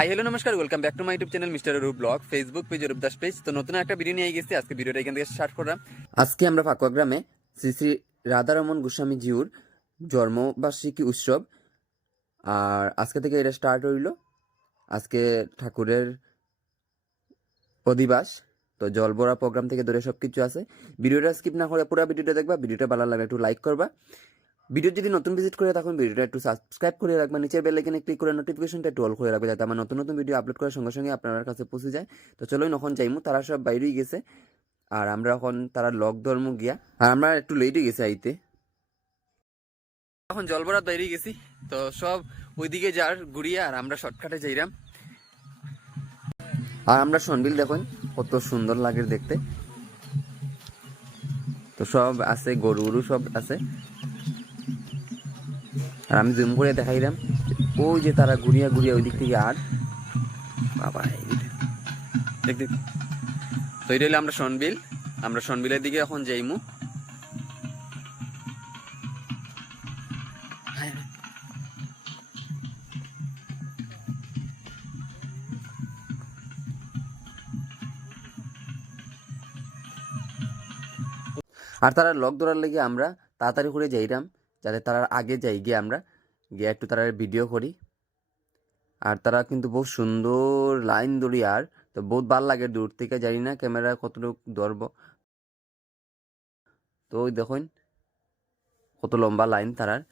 Hi hello নমস্কার, welcome back to my YouTube channel mister Arup blog, Facebook page Arup Das page. তো নতুন একটা video নিয়ে গেছি। আজকে ভিডিওটা এখান থেকে স্টার্ট করলাম। আজকে আমরা ফাকুয়া গ্রামে শ্রী শ্রী রাধারমন গোস্বামী জিউর জন্মবার্ষিকী উৎসব, আর আজকে থেকে এটা স্টার্ট হইল। আজকে ঠাকুরের অধিবাস, তো জলবরা প্রোগ্রাম থেকে ধরে সব কিছু আছে। ভিডিওটা স্কিপ না করে পুরো ভিডিওটা দেখবা। ভিডিওটা ভালো লাগলে একটু লাইক করবা। ভিডিও যদি নতুন ভিজিট করে থাকুন ভিডিওটা একটু সাবস্ক্রাইব করে রাখবেন, নিচের বেল আইকনে ক্লিক করে নোটিফিকেশনটা একটু অল করে রাখবে, যাতে আমার নতুন নতুন ভিডিও আপলোড করার সঙ্গে সঙ্গে আপনার কাছে পৌঁছে যায়। তো চলোই এখন যাইমু, তারা সব বাইরেই গেছে আর আমরা এখন তারা লক ধর্ম গিয়া, আর আমরা একটু লেট হয়ে গেছে আইতে। এখন জলবরাত বাইরে গেছি, তো সব ওইদিকে যার ঘুরিয়া আর আমরা শর্টকাটে যাইরাম। আর আমরা সনবিল দেখুন কত সুন্দর লাগে দেখতে। তো সব আছে, গরু গরু সব আছে। আর আমি জুম করে দেখাইলাম ওই যে তারা ঘুরিয়া ঘুরিয়া ওই দিক থেকে। আর বাবা দেখ দেখ, তো এটা হলো আমরা সনবিল। আমরা সনবিলের দিকে এখন যাইমু। আর তারা লক ধরার লেগে আমরা তাড়াতাড়ি করে যাইলাম, যাতে তারা আগে যাই গিয়ে আমরা গিয়ে একটু তারা ভিডিও করি। আর তারা কিন্তু বহুত সুন্দর লাইন ধরি, আর তো বহুত ভাল লাগে দূর থেকে। জানি না ক্যামেরা কতটুকু ধরবো। তো ওই দেখুন কত লম্বা লাইন তারার।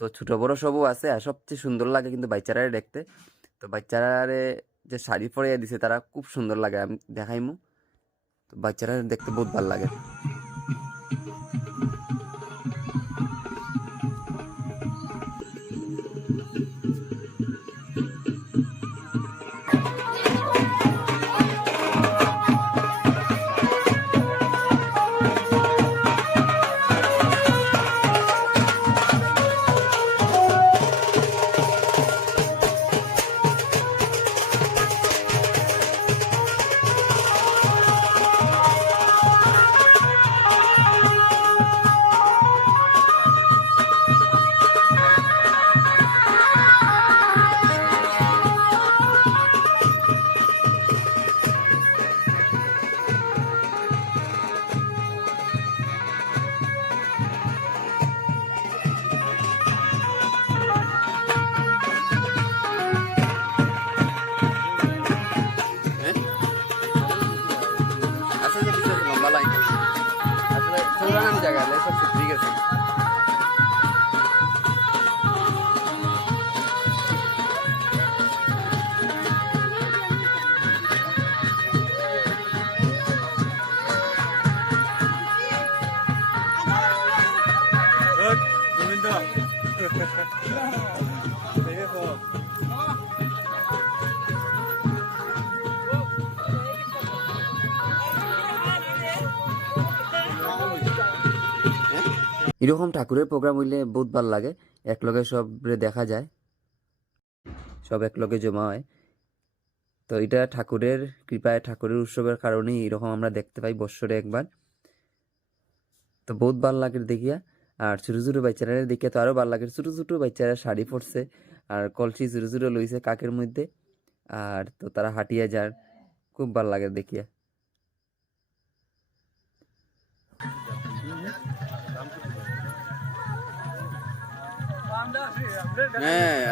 তো ছোট বড় সবও আছে, আর সবচেয়ে সুন্দর লাগে কিন্তু বাচ্চারারে দেখতে। তো বাচ্চারারে যে শাড়ি পরিয়ে দিছে তারা খুব সুন্দর লাগে, আমি দেখাইমু। তো বাচ্চারা দেখতে বহুত ভালো লাগে। জায়গা সব ঠিক আছে। এরকম ঠাকুরের প্রোগ্রাম হইলে বহুত ভালো লাগে, একলগে সব দেখা যায়, সব একলগে জমা হয়। তো এটা ঠাকুরের কৃপায়, ঠাকুরের উৎসবের কারণেই এরকম আমরা দেখতে পাই বৎসরে একবার। তো বহুত ভালো লাগে দেখিয়া। আর ছোটো ছোটো বাচ্চারা দেখিয়া তো আরও ভালো লাগে। ছোটো ছোটো বাচ্চারা শাড়ি পরছে আর কলসি ছোটো ছোটো লইছে কাকের মধ্যে, আর তো তারা হাঁটিয়া যার, খুব ভালো লাগে দেখিয়া। হ্যাঁ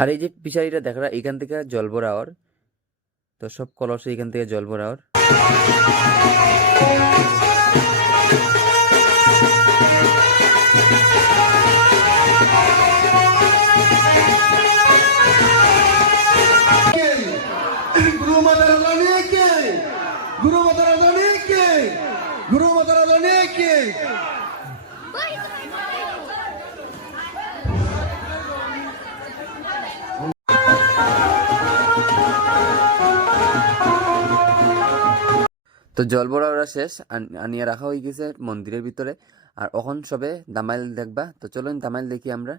আর এই যে পিছাড়িটা দেখা এখান থেকে জল ভরা ওর, তো সব কলসে এখান থেকে জল ভরা ওর। गुरु माता रानी के, गुरु माता रानी के, गुरु माता रानी के। তো জল ভরা ওরা শেষ, আনিয়ে রাখা হয়ে গেছে মন্দিরের ভিতরে। আর এখন সবে দামাইল দেখবা, তো চলুন দামাইল দেখি আমরা।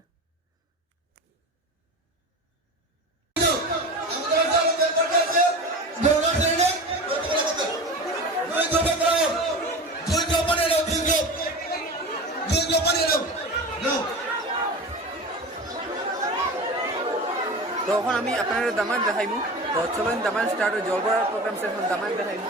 তো এখন আমি আপনার দামাইল দেখাইমু, তো চলুন দামাইল স্টার্ট, জল ভরার প্রোগ্রাম শেষ, এখন দামাইল দেখাইমু।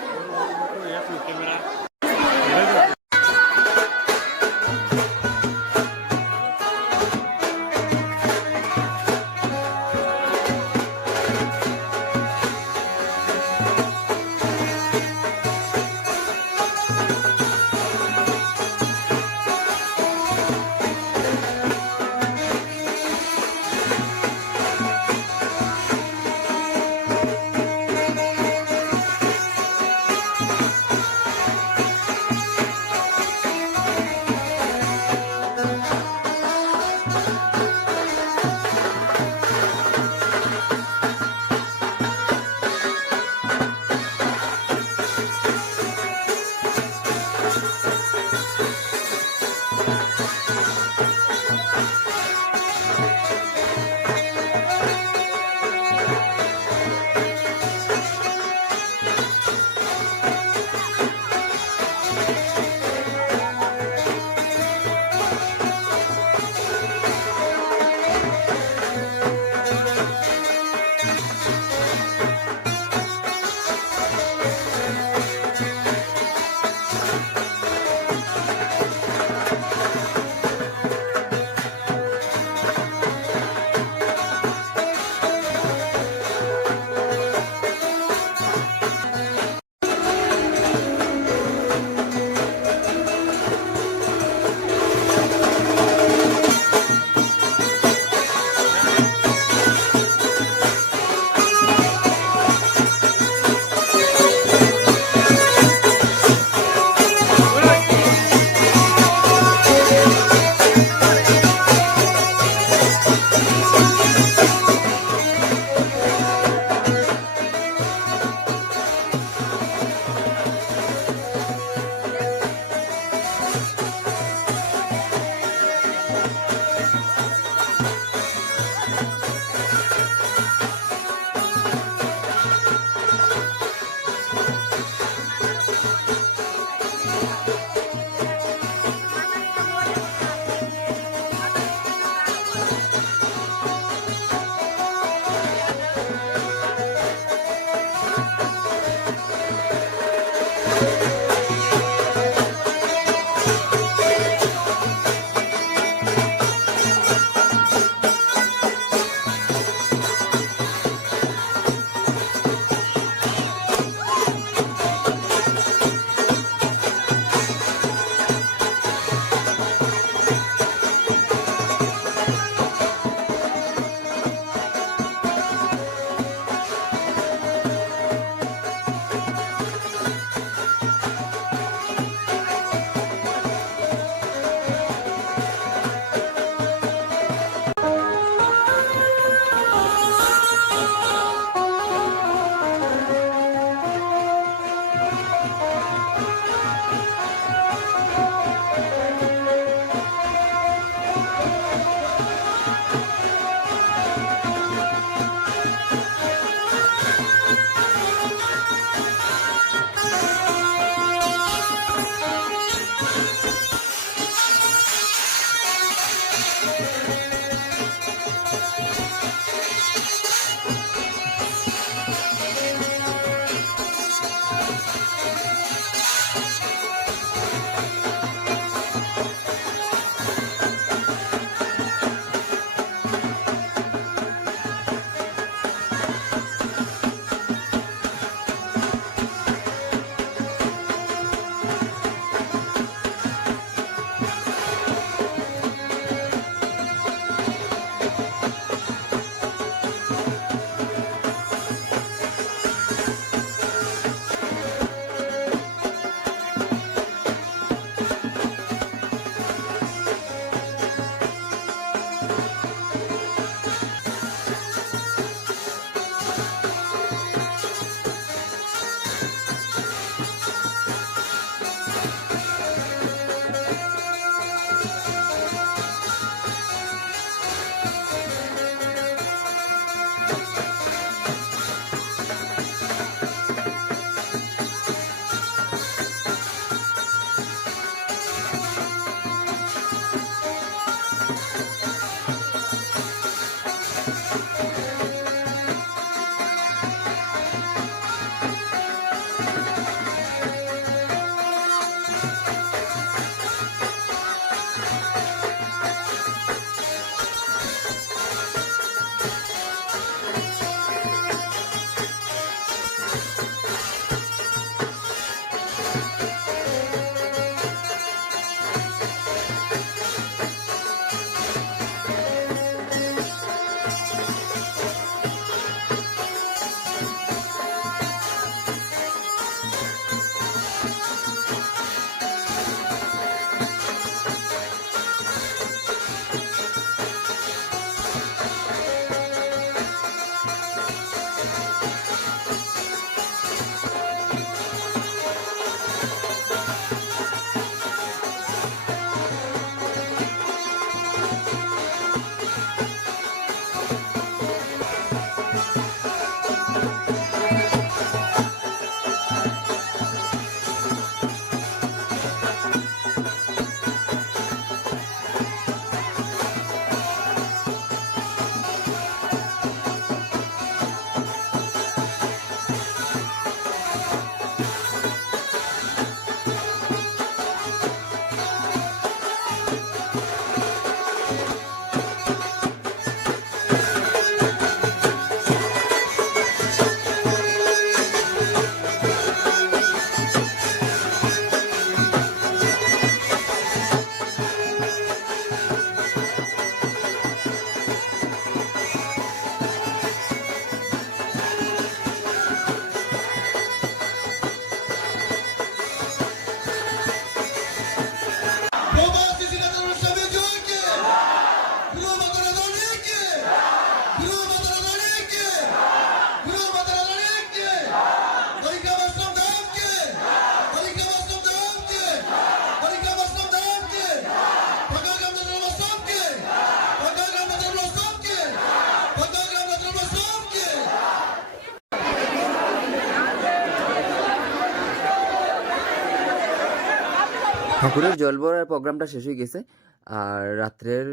ঠাকুরের জল ভরার প্রোগ্রামটা শেষ হয়ে গেছে আর রাত্রের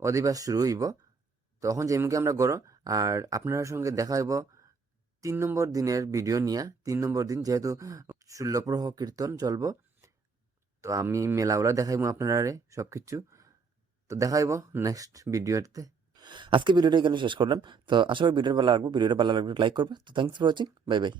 অধিবাস শুরু হইব। তখন যেমুখে আমরা গড় আর আপনার সঙ্গে দেখা হইব 3 নম্বর দিনের ভিডিও নিয়ে। 3 নম্বর দিন যেহেতু 16 প্রহ কীর্তন চলব, তো আমি মেলাগুলা দেখাইবো আপনারা সব কিছু। তো দেখাইব নেক্সট ভিডিওতে। আজকে ভিডিওটা এখানে শেষ করলাম। তো আশা করি ভিডিওটা ভালো লাগবে, লাইক করবে। তো thanks for watching, bye bye.